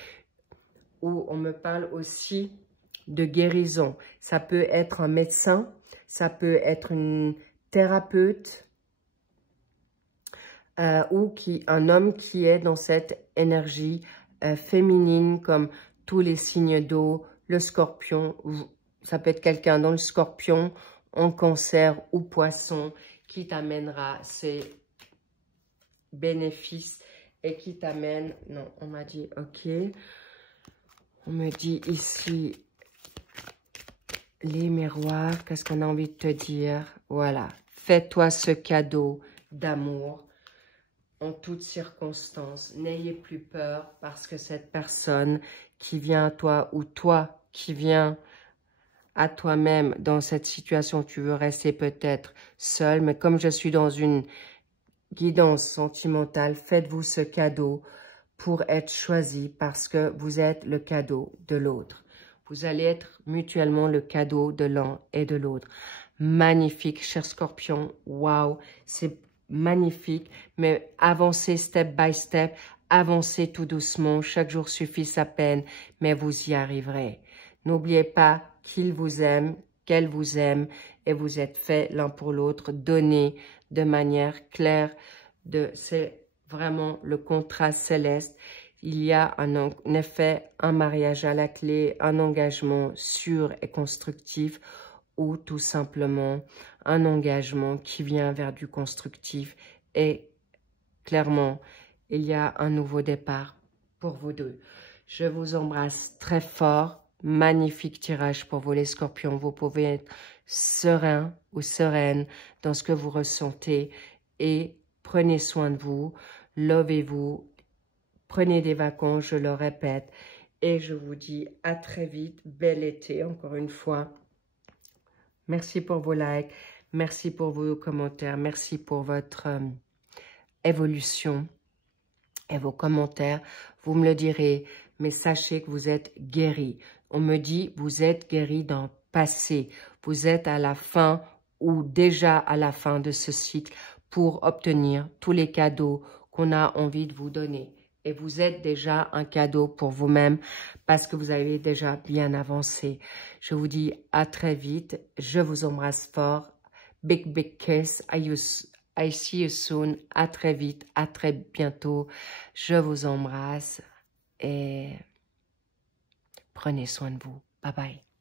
Où on me parle aussi de guérison. Ça peut être un médecin, ça peut être une thérapeute, ou un homme qui est dans cette énergie féminine, comme tous les signes d'eau, le scorpion, ça peut être quelqu'un dans le scorpion, en cancer ou poisson, qui t'amènera ces bénéfices et qui t'amène, non, on m'a dit, ok, on me dit ici, les miroirs, qu'est-ce qu'on a envie de te dire? Voilà, fais-toi ce cadeau d'amour en toutes circonstances. N'ayez plus peur parce que cette personne qui vient à toi ou toi qui viens à toi-même dans cette situation, tu veux rester peut-être seul, mais comme je suis dans une guidance sentimentale, faites-vous ce cadeau pour être choisi parce que vous êtes le cadeau de l'autre. Vous allez être mutuellement le cadeau de l'un et de l'autre. Magnifique, cher Scorpion. Waouh, c'est magnifique, mais avancez step by step, avancez tout doucement. Chaque jour suffit sa peine, mais vous y arriverez. N'oubliez pas qu'il vous aime, qu'elle vous aime, et vous êtes faits l'un pour l'autre. Donnez de manière claire. C'est vraiment le contrat céleste. Il y a en effet un mariage à la clé, un engagement sûr et constructif, ou tout simplement un engagement qui vient vers du constructif. Et clairement, il y a un nouveau départ pour vous deux. Je vous embrasse très fort. Magnifique tirage pour vous les scorpions. Vous pouvez être serein ou sereine dans ce que vous ressentez et prenez soin de vous, lovez-vous, prenez des vacances, je le répète. Et je vous dis à très vite. Bel été encore une fois. Merci pour vos likes, merci pour vos commentaires, merci pour votre évolution et vos commentaires. Vous me le direz, mais sachez que vous êtes guéris. On me dit, vous êtes guéris dans le passé. Vous êtes à la fin ou déjà à la fin de ce cycle pour obtenir tous les cadeaux qu'on a envie de vous donner. Et vous êtes déjà un cadeau pour vous-même parce que vous avez déjà bien avancé. Je vous dis à très vite. Je vous embrasse fort. Big, big kiss. I see you soon. À très vite. À très bientôt. Je vous embrasse et prenez soin de vous. Bye bye.